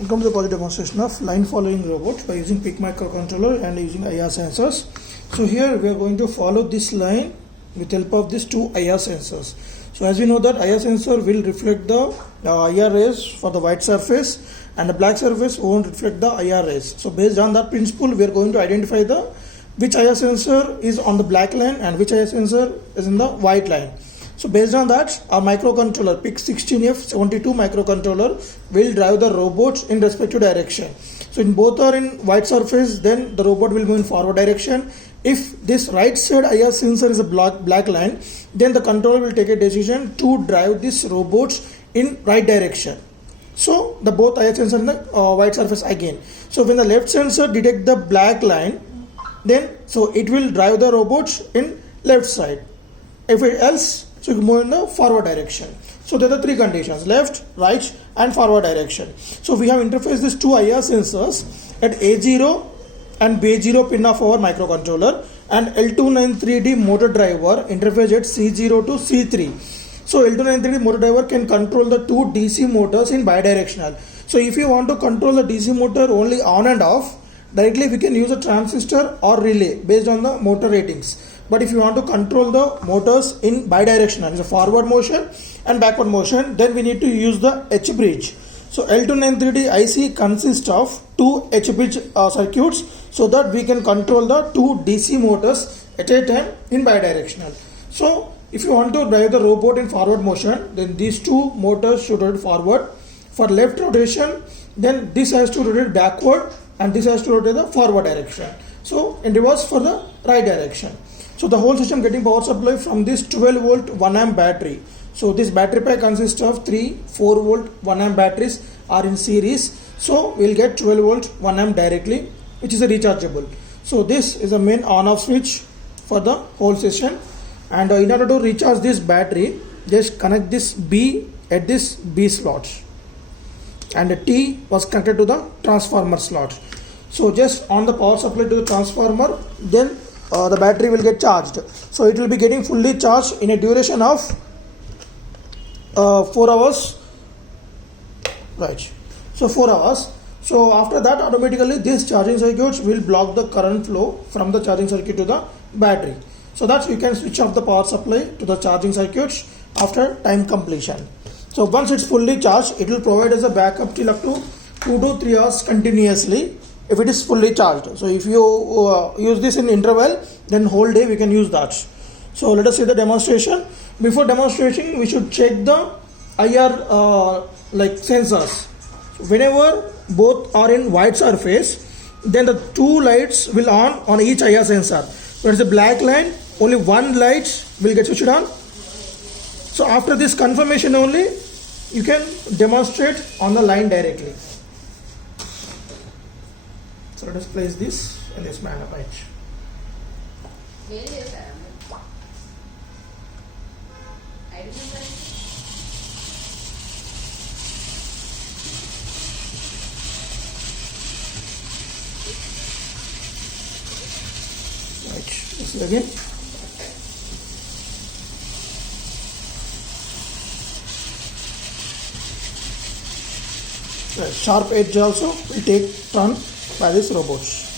Welcome to the project demonstration of line following robot by using PIC microcontroller and using IR sensors. So here we are going to follow this line with help of these two IR sensors. So as we know that IR sensor will reflect the IR rays for the white surface and the black surface won't reflect the IR rays. So based on that principle we are going to identify the which IR sensor is on the black line and which IR sensor is in the white line. So based on that, our microcontroller PIC16F72 microcontroller will drive the robots in respective direction. So in both are in white surface, then the robot will move in forward direction. If this right side IR sensor is a black line, then the controller will take a decision to drive this robots in right direction. So the both IR sensor in the white surface again. So when the left sensor detect the black line, then so it will drive the robots in left side. If it else, so you move in the forward direction. So there are the three conditions: left, right, and forward direction. So we have interfaced these two IR sensors at A0 and B0 pin of our microcontroller, and L293D motor driver interface at C0 to C3. So L293D motor driver can control the two DC motors in bidirectional. So if you want to control the DC motor only on and off, directly we can use a transistor or relay based on the motor ratings. But if you want to control the motors in bidirectional, it's a forward motion and backward motion, then we need to use the H bridge. So L293D IC consists of two H bridge circuits so that we can control the two DC motors at a time in bidirectional. So if you want to drive the robot in forward motion, then these two motors should rotate forward. For left rotation, then this has to rotate backward and this has to rotate the forward direction. So in reverse for the right direction. So the whole system getting power supply from this 12 volt 1 amp battery. So this battery pack consists of 3 4 volt 1 amp batteries are in series. So we'll get 12 volt 1 amp directly, which is a rechargeable. So this is the main on off switch for the whole system. And in order to recharge this battery, just connect this B at this B slot. And the T was connected to the transformer slot. So just on the power supply to the transformer, then the battery will get charged. So it will be getting fully charged in a duration of 4 hours. Right. So 4 hours. So after that, automatically this charging circuits will block the current flow from the charging circuit to the battery. So that you can switch off the power supply to the charging circuits after time completion. So once it's fully charged, it will provide us a backup till up to 2 to 3 hours continuously if it is fully charged. So if you use this in interval, then whole day we can use that. So let us see the demonstration. Before demonstration, we should check the IR sensors. So whenever both are in white surface, then the two lights will on each IR sensor. When it's a black line, only one light will get switched on. So after this confirmation only, you can demonstrate on the line directly. So let us place this in this manner, right? Right, this is again. Sharp edge also will take turn by these robots.